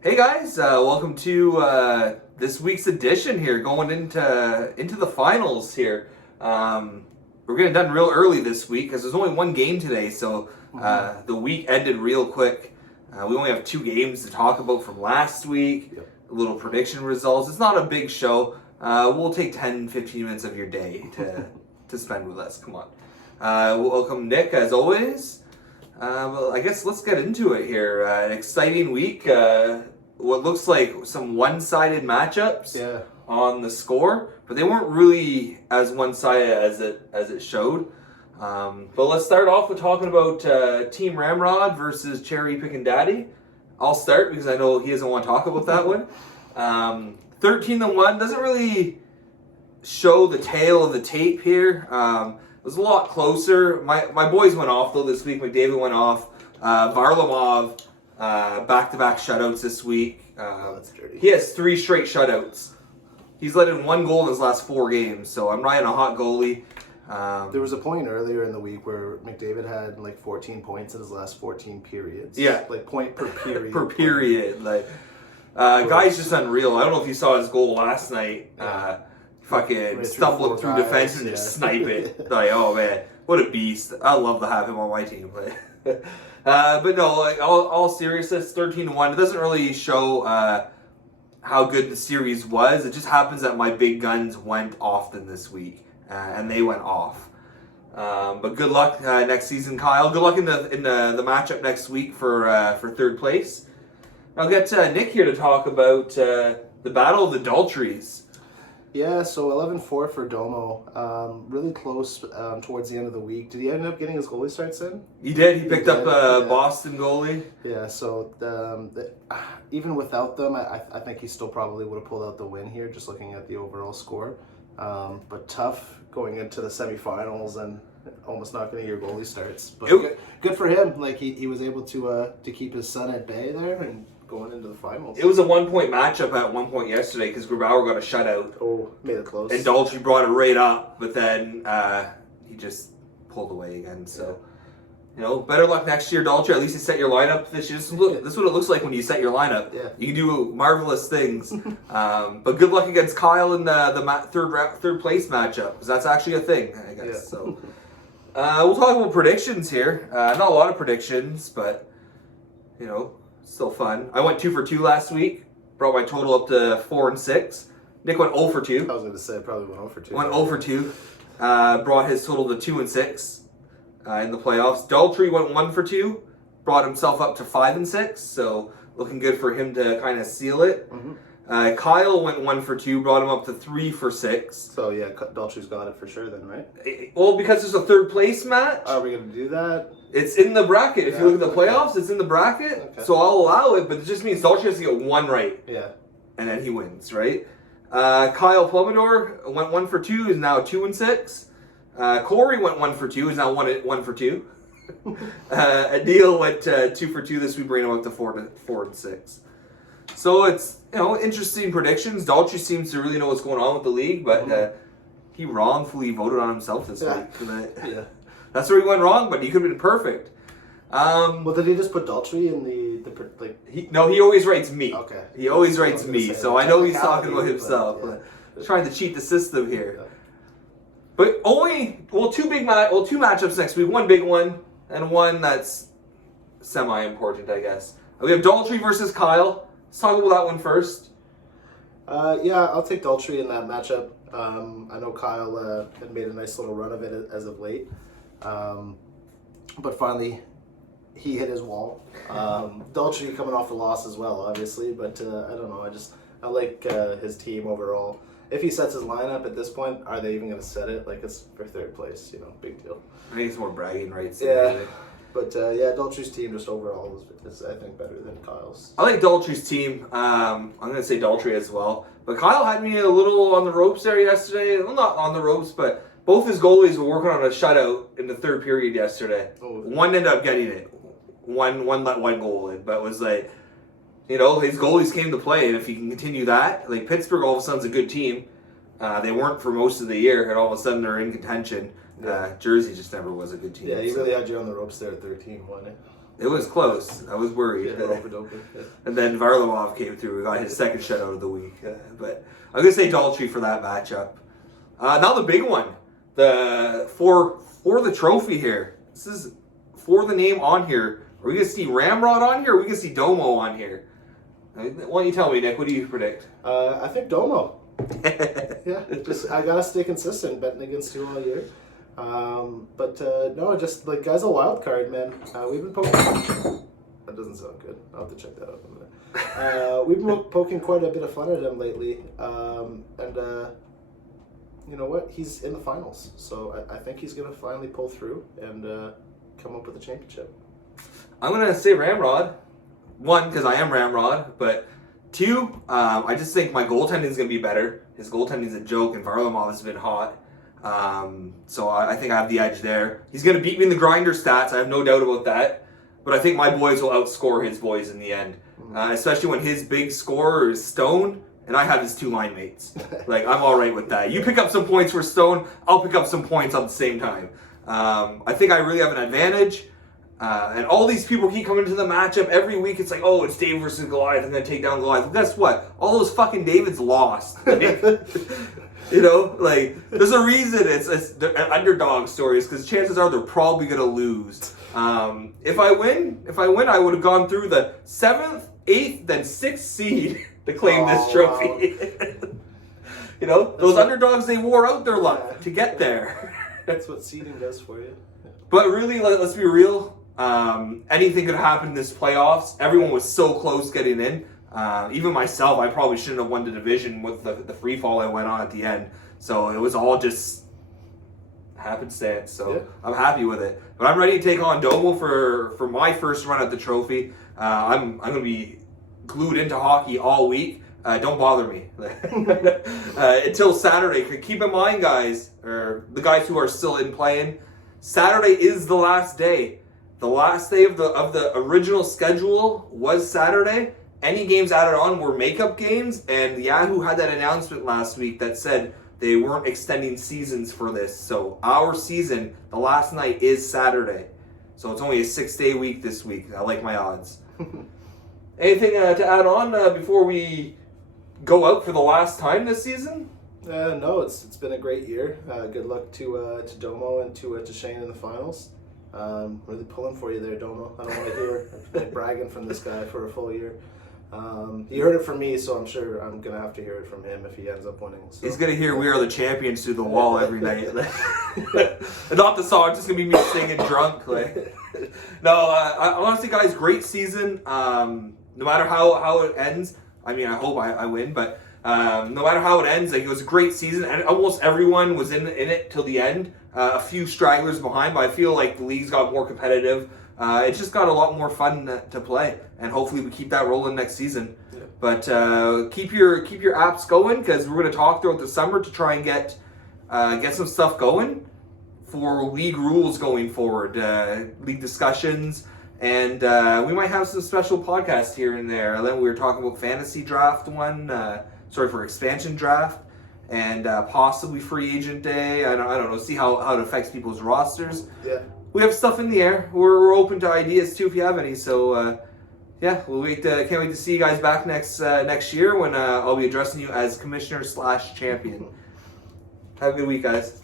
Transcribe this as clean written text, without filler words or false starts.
Hey guys, welcome to this week's edition here, going into the finals here. We're getting done real early this week because there's only one game today, so the week ended real quick. We only have two games to talk about from last week, a little prediction results. It's not a big show. We'll take 10, 15 minutes of your day to spend with us. Come on. We'll welcome Nick as always. Well, I guess let's get into it here. An exciting week. What looks like some one-sided matchups on the score, but they weren't really as one-sided as it showed. But let's start off with talking about Team Ramrod versus Cherry Pickin' Daddy. I'll start because I know he doesn't want to talk about that one. 13-1 doesn't really show the tail of the tape here. It was a lot closer. My boys went off though this week. McDavid went off. Varlamov back-to-back shutouts this week. That's dirty. He has 3 straight shutouts. He's let in 1 goal in his last 4 games. So I'm riding a hot goalie. There was a point earlier in the week where McDavid had like 14 points in his last 14 periods. Yeah, like point per period. per period. Like guy's just unreal. I don't know if you saw his goal last night. Fucking right stumbling through defense and just snipe it. Like, oh man, what a beast! I love to have him on my team. But no, like all seriousness, 13-1. It doesn't really show how good the series was. It just happens that my big guns went often this week, and they went off. But good luck next season, Kyle. Good luck in the matchup next week for third place. I'll get Nick here to talk about the Battle of the Daltries. Yeah, so 11-4 for Domo. Really close towards the end of the week. Did he end up getting his goalie starts in? He did. He picked up a Boston goalie. Yeah, so even without them, I think he still probably would have pulled out the win here, just looking at the overall score. But tough going into the semifinals and almost not getting your goalie starts. But good for him. Like he was able to keep his son at bay there and going into the finals. It was a 1-point matchup at one point yesterday because Grubauer got a shutout. Oh, made it close. And Daltrey brought it right up, but then he just pulled away again. So, better luck next year, Daltrey. At least you set your lineup this year. This is what it looks like when you set your lineup. Yeah. You can do marvelous things. But good luck against Kyle in the third place matchup because that's actually a thing, I guess. Yeah. So, we'll talk about predictions here. Not a lot of predictions, but still fun. I went 2 for 2 last week. Brought my total up to 4 and 6. Nick went 0 for 2. I was going to say probably went 0 for 2. Went 0 for 2. Brought his total to 2 and 6 in the playoffs. Daltrey went 1 for 2. Brought himself up to 5 and 6. So looking good for him to kind of seal it. Mm-hmm. Kyle went 1 for 2. Brought him up to 3 for 6. So yeah, Daltrey's got it for sure then, right? Well, because there's a third place match. Are we going to do that? It's in the bracket. If you look at the playoffs, it's in the bracket. Okay. So I'll allow it, but it just means Daltrey has to get 1 right. Yeah. And then he wins, right? Kyle Plumidor went 1 for 2, is now 2 and 6. Corey went 1 for 2, is now 1 for 2. Adil went 2 for 2 this week, bringing him up to 4 and 6. So it's interesting predictions. Daltrey seems to really know what's going on with the league, but he wrongfully voted on himself this week. Yeah. That's where he went wrong, but he could have been perfect. Well, did he just put Daltrey in the like? He always writes me. Okay. He always writes me, so I know he's talking about technicality, himself. but Trying to cheat the system here. Yeah. But two matchups next week. One big one and one that's semi-important, I guess. We have Daltrey versus Kyle. Let's talk about that one first. Yeah, I'll take Daltrey in that matchup. I know Kyle had made a nice little run of it as of late. But finally, he hit his wall. Daltrey coming off the loss as well, obviously. But I don't know. I like his team overall. If he sets his lineup at this point, are they even going to set it? Like, it's for third place, big deal. I think it's more bragging rights. Yeah. But Daltrey's team just overall is I think better than Kyle's. I like Daltrey's team. I'm going to say Daltrey as well. But Kyle had me a little on the ropes there yesterday. Well, not on the ropes, but both his goalies were working on a shutout in the third period yesterday. Oh. One ended up getting it. One let 1 goal in, but it was like, his goalies came to play, and if he can continue that, like Pittsburgh all of a sudden's a good team. They weren't for most of the year, and all of a sudden they're in contention. Jersey just never was a good team. Yeah, he really had you on the ropes there at 13, wasn't it? It was close. I was worried. Yeah, open. Yeah. And then Varlamov came through. We got his second shutout of the week. But I'm going to say Daltrey for that matchup. Now the big one. For the trophy here. This is for the name on here. Are we going to see Ramrod on here, or are we going to see Domo on here? Why don't you tell me, Nick? What do you predict? I think Domo. Yeah, I got to stay consistent, betting against you all year. No, just like guy's a wild card, man. We've been poking. That doesn't sound good. I'll have to check that out in a minute. We've been poking quite a bit of fun at him lately, you know what? He's in the finals, so I think he's gonna finally pull through and come up with a championship. I'm gonna say Ramrod. One, because I am Ramrod, but two, I just think my goaltending is gonna be better. His goaltending is a joke, and Varlamov has been hot. So I think I have the edge there. He's going to beat me in the grinder stats. I have no doubt about that. But I think my boys will outscore his boys in the end. Especially when his big scorer is Stone, and I have his two line mates. Like, I'm all right with that. You pick up some points for Stone, I'll pick up some points at the same time. I think I really have an advantage. And all these people keep coming to the matchup every week. It's like, oh, it's Dave versus Goliath. I'm going to take down Goliath. Well, guess what? All those fucking Davids lost. You know, like, there's a reason it's an underdog stories, because chances are they're probably going to lose. If I win, I would have gone through the 7th, 8th, then 6th seed to claim this trophy. Wow. You know, those underdogs, they wore out their luck to get there. That's what seeding does for you. But really, let's be real. Anything could happen in this playoffs. Everyone was so close getting in. Even myself, I probably shouldn't have won the division with the free fall I went on at the end. So it was all just happenstance. So yeah. I'm happy with it. But I'm ready to take on Domo for my first run at the trophy. I'm going to be glued into hockey all week. Don't bother me until Saturday. Keep in mind, guys, or the guys who are still in playing, Saturday is the last day. The last day of the original schedule was Saturday. Any games added on were makeup games, and Yahoo had that announcement last week that said they weren't extending seasons for this. So our season, the last night is Saturday. So it's only a 6-day week this week. I like my odds. Anything to add on before we go out for the last time this season? No, it's been a great year. Good luck to Domo and to Shane in the finals. Really pulling for you there, Domo. I don't want to hear bragging from this guy for a full year. He heard it from me, so I'm sure I'm going to have to hear it from him if he ends up winning. So. He's going to hear "We Are the Champions" through the wall every night. Not the song, just going to be me singing drunk. Honestly, guys, great season. No matter how it ends, I mean, I hope I win, but no matter how it ends, like, it was a great season, and almost everyone was in it till the end. A few stragglers behind, but I feel like the league's got more competitive. It just got a lot more fun to play, and hopefully we keep that rolling next season. Yeah. But keep your apps going, because we're going to talk throughout the summer to try and get some stuff going for league rules going forward, league discussions, and we might have some special podcasts here and there. And then we were talking about fantasy draft for expansion draft, and possibly free agent day. I don't know. See how it affects people's rosters. Yeah. We have stuff in the air. We're open to ideas too if you have any. So we'll wait. Can't wait to see you guys back next year when I'll be addressing you as commissioner/champion. Have a good week, guys.